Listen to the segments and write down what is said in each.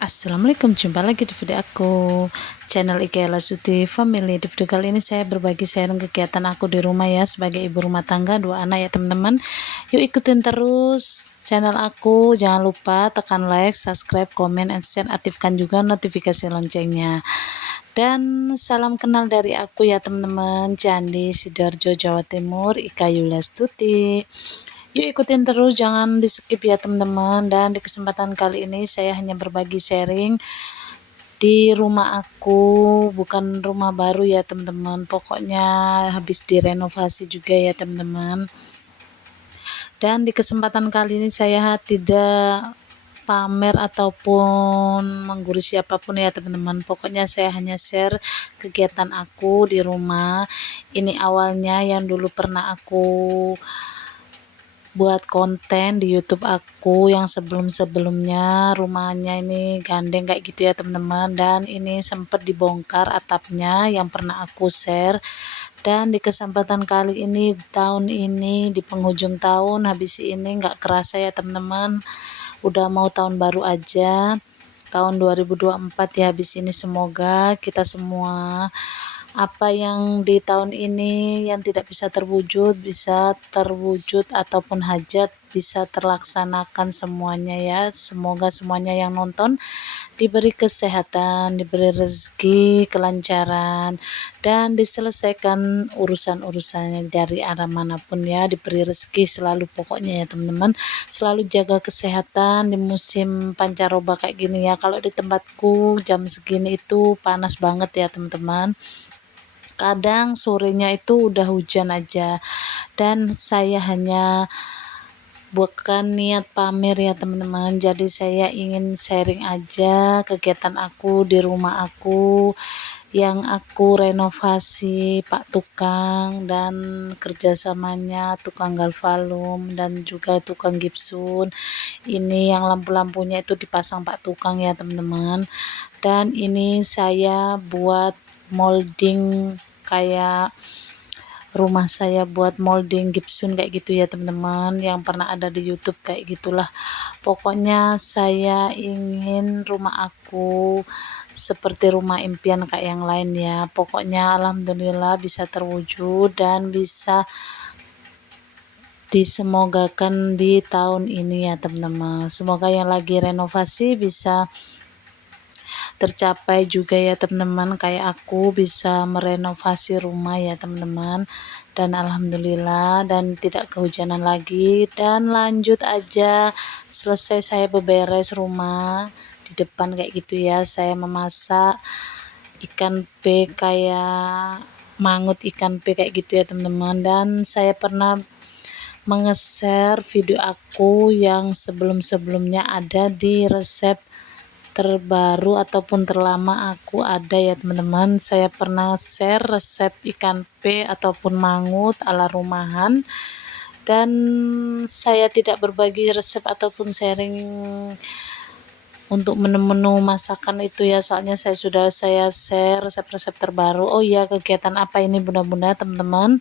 Assalamualaikum, jumpa lagi di video aku, channel Ika Lasuti Family. Di video kali ini saya berbagi sharing kegiatan aku di rumah ya, sebagai ibu rumah tangga 2 anak ya teman-teman. Yuk ikutin terus channel aku, jangan lupa tekan like, subscribe, comment, and share, aktifkan juga notifikasi loncengnya. Dan salam kenal dari aku ya teman-teman, Candi Sidoarjo, Jawa Timur, Ika Yulastuti. Yuk ikutin terus, jangan di skip ya teman-teman. Dan di kesempatan kali ini saya hanya berbagi sharing di rumah aku, bukan rumah baru ya teman-teman, pokoknya habis direnovasi juga ya teman-teman. Dan di kesempatan kali ini saya tidak pamer ataupun menggurui siapapun ya teman-teman, pokoknya saya hanya share kegiatan aku di rumah. Ini awalnya yang dulu pernah aku buat konten di YouTube aku yang sebelum-sebelumnya, rumahnya ini gandeng kayak gitu ya teman-teman, dan ini sempat dibongkar atapnya yang pernah aku share. Dan di kesempatan kali ini, tahun ini di penghujung tahun habis ini, nggak kerasa ya teman-teman, udah mau tahun baru aja, tahun 2024 ya habis ini. Semoga kita semua apa yang di tahun ini yang tidak bisa terwujud ataupun hajat bisa terlaksanakan semuanya ya. Semoga semuanya yang nonton diberi kesehatan, diberi rezeki, kelancaran, dan diselesaikan urusan-urusannya dari arah manapun ya, diberi rezeki selalu pokoknya ya teman-teman. Selalu jaga kesehatan di musim pancaroba kayak gini ya. Kalau di tempatku jam segini itu panas banget ya teman-teman, kadang sorenya itu udah hujan aja. Dan saya hanya bukan niat pamer ya teman-teman, jadi saya ingin sharing aja kegiatan aku di rumah aku yang aku renovasi Pak Tukang, dan kerjasamanya tukang galvalum dan juga tukang gipsun. Ini yang lampu-lampunya itu dipasang Pak Tukang ya teman-teman. Dan ini saya buat molding, kayak rumah saya buat molding gipsun kayak gitu ya teman-teman, yang pernah ada di YouTube kayak gitulah. Pokoknya saya ingin rumah aku seperti rumah impian kayak yang lain ya. Pokoknya alhamdulillah bisa terwujud dan bisa disemogakan di tahun ini ya teman-teman. Semoga yang lagi renovasi bisa tercapai juga ya teman-teman, kayak aku bisa merenovasi rumah ya teman-teman. Dan alhamdulillah, dan tidak kehujanan lagi, dan lanjut aja, selesai saya beberes rumah di depan kayak gitu ya. Saya memasak ikan pe, kayak mangut ikan pe kayak gitu ya teman-teman. Dan saya pernah menge-share video aku yang sebelum-sebelumnya ada di resep terbaru ataupun terlama aku ada ya teman-teman. Saya pernah share resep ikan pe ataupun mangut ala rumahan, dan saya tidak berbagi resep ataupun sharing untuk menu-menu masakan itu ya, soalnya saya share resep-resep terbaru. Oh iya, kegiatan apa ini bunda-bunda teman-teman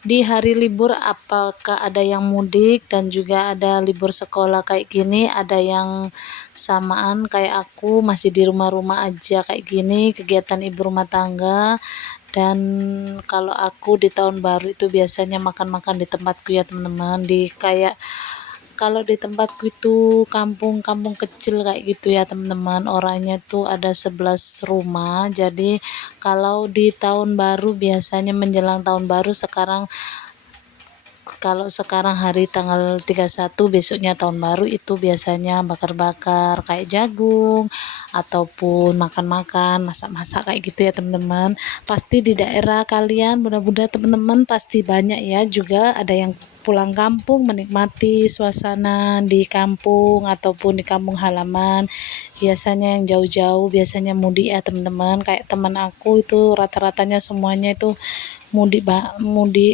di hari libur, apakah ada yang mudik dan juga ada libur sekolah kayak gini, ada yang samaan kayak aku masih di rumah-rumah aja kayak gini, kegiatan ibu rumah tangga. Dan kalau aku di tahun baru itu biasanya makan-makan di tempatku ya teman-teman, di kayak, kalau di tempatku itu kampung-kampung kecil kayak gitu ya teman-teman, orangnya tuh ada 11 rumah. Jadi kalau di tahun baru, biasanya menjelang tahun baru, kalau sekarang hari tanggal 31, besoknya tahun baru, itu biasanya bakar-bakar kayak jagung ataupun makan-makan, masak-masak kayak gitu ya teman-teman. Pasti di daerah kalian bunda-bunda teman-teman pasti banyak ya, juga ada yang pulang kampung menikmati suasana di kampung ataupun di kampung halaman. Biasanya yang jauh-jauh biasanya mudik ya teman-teman, kayak teman aku itu rata-ratanya semuanya itu mudik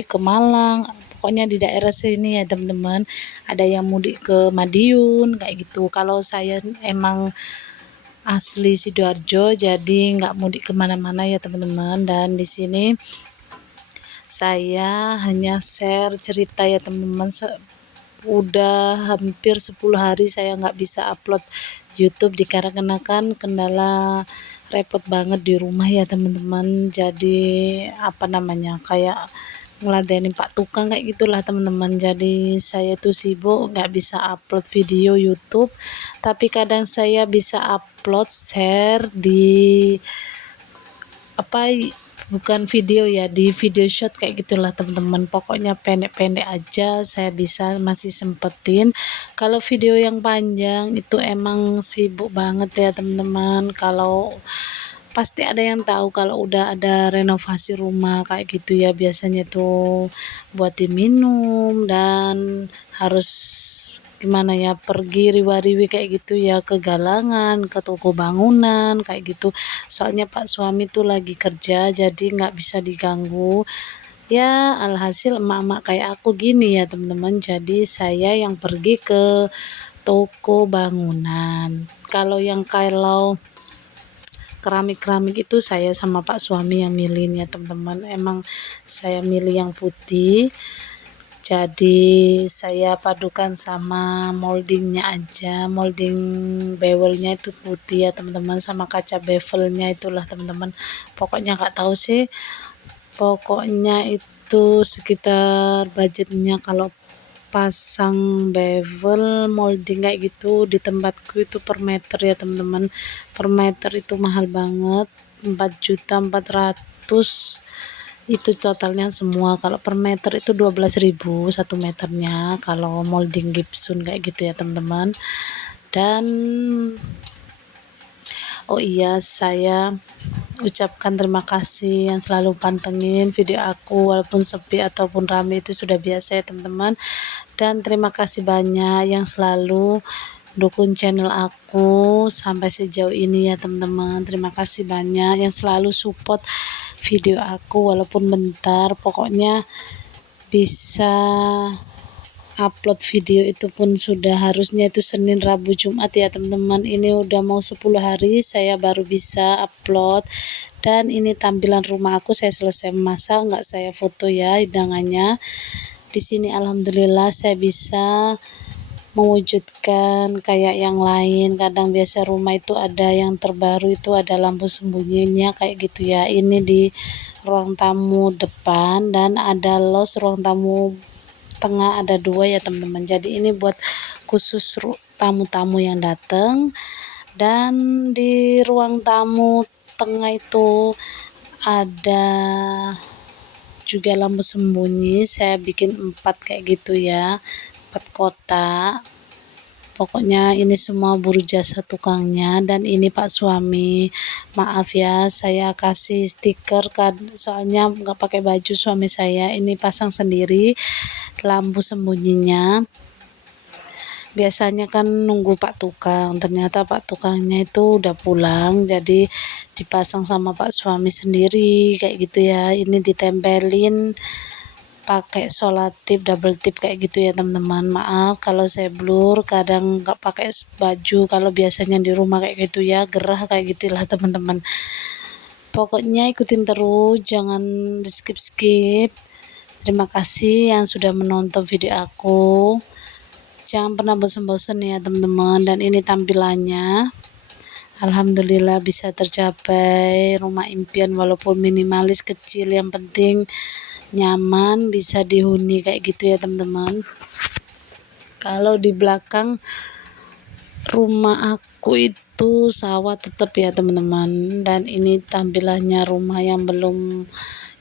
ke Malang, pokoknya di daerah sini ya teman-teman. Ada yang mudik ke Madiun kayak gitu. Kalau saya emang asli Sidoarjo, jadi nggak mudik kemana-mana ya teman-teman. Dan di sini saya hanya share cerita ya teman-teman, udah hampir 10 hari saya nggak bisa upload YouTube dikarenakan kendala repot banget di rumah ya teman-teman. Jadi apa namanya, kayak ngeladenin Pak Tukang kayak gitulah teman-teman. Jadi saya tuh sibuk nggak bisa upload video YouTube, tapi kadang saya bisa upload share di apa, bukan video ya, di video shot kayak gitulah teman-teman. Pokoknya pendek-pendek aja saya bisa masih sempetin. Kalau video yang panjang itu emang sibuk banget ya teman-teman. Kalau pasti ada yang tahu kalau udah ada renovasi rumah kayak gitu ya, biasanya tuh buatin minum dan harus gimana ya, pergi riwa-riwi kayak gitu ya, ke galangan, ke toko bangunan kayak gitu. Soalnya Pak suami tuh lagi kerja jadi nggak bisa diganggu. Ya alhasil emak-emak kayak aku gini ya teman-teman, jadi saya yang pergi ke toko bangunan. Kalau keramik-keramik itu saya sama Pak suami yang milih ya teman-teman. Emang saya milih yang putih, jadi saya padukan sama moldingnya aja, molding bevelnya itu putih ya teman-teman, sama kaca bevelnya itulah teman-teman. Pokoknya nggak tahu sih, pokoknya itu sekitar budgetnya kalau pasang bevel molding kayak gitu di tempatku itu per meter ya teman-teman. Per meter itu mahal banget, 4.400.000 itu totalnya semua. Kalau per meter itu 12.000 1 meternya kalau molding gypsum kayak gitu ya teman-teman. Dan oh iya, saya ucapkan terima kasih yang selalu pantengin video aku walaupun sepi ataupun rame, itu sudah biasa ya teman-teman. Dan terima kasih banyak yang selalu dukung channel aku sampai sejauh ini ya teman-teman. Terima kasih banyak yang selalu support video aku walaupun bentar, pokoknya bisa upload video itu pun sudah harusnya itu Senin, Rabu, Jumat ya teman-teman. Ini udah mau 10 hari saya baru bisa upload. Dan ini tampilan rumah aku, saya selesai memasak, nggak saya foto ya hidangannya. Di sini alhamdulillah saya bisa mewujudkan kayak yang lain. Kadang biasa rumah itu ada yang terbaru itu ada lampu sembunyinya kayak gitu ya. Ini di ruang tamu depan dan ada los ruang tamu tengah, ada 2 ya teman-teman. Jadi ini buat khusus tamu-tamu yang datang. Dan di ruang tamu tengah itu ada juga lampu sembunyi, saya bikin 4 kayak gitu ya, 4 kotak. Pokoknya ini semua buru jasa tukangnya. Dan ini Pak suami, maaf ya saya kasih stiker kan, soalnya nggak pakai baju suami saya, ini pasang sendiri lampu sembunyinya. Biasanya kan nunggu Pak tukang, ternyata Pak tukangnya itu udah pulang, jadi dipasang sama Pak suami sendiri kayak gitu ya. Ini ditempelin pakai solatip double tip kayak gitu ya teman-teman. Maaf kalau saya blur, kadang nggak pakai baju kalau biasanya di rumah kayak gitu ya, gerah kayak gitulah teman-teman. Pokoknya ikutin terus, jangan di skip-skip. Terima kasih yang sudah menonton video aku, jangan pernah bosan-bosan ya teman-teman. Dan ini tampilannya, alhamdulillah bisa tercapai rumah impian walaupun minimalis kecil, yang penting nyaman, bisa dihuni kayak gitu ya teman-teman. Kalau di belakang rumah aku itu sawah tetap ya teman-teman. Dan ini tampilannya rumah yang belum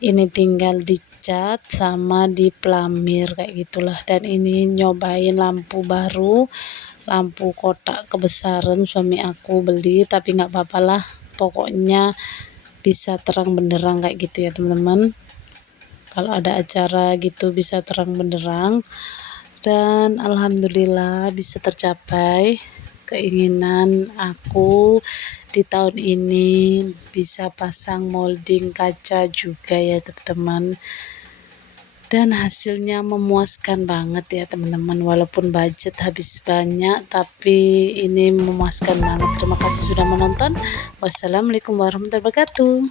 ini tinggal dicat sama di pelamir kayak gitulah. Dan ini nyobain lampu baru, lampu kotak kebesaran suami aku beli, tapi nggak apa-apa lah, pokoknya bisa terang benderang kayak gitu ya teman-teman. Kalau ada acara gitu bisa terang benderang. Dan alhamdulillah bisa tercapai keinginan aku di tahun ini, bisa pasang molding kaca juga ya teman-teman. Dan hasilnya memuaskan banget ya teman-teman, walaupun budget habis banyak tapi ini memuaskan banget. Terima kasih sudah menonton. Wassalamualaikum warahmatullahi wabarakatuh.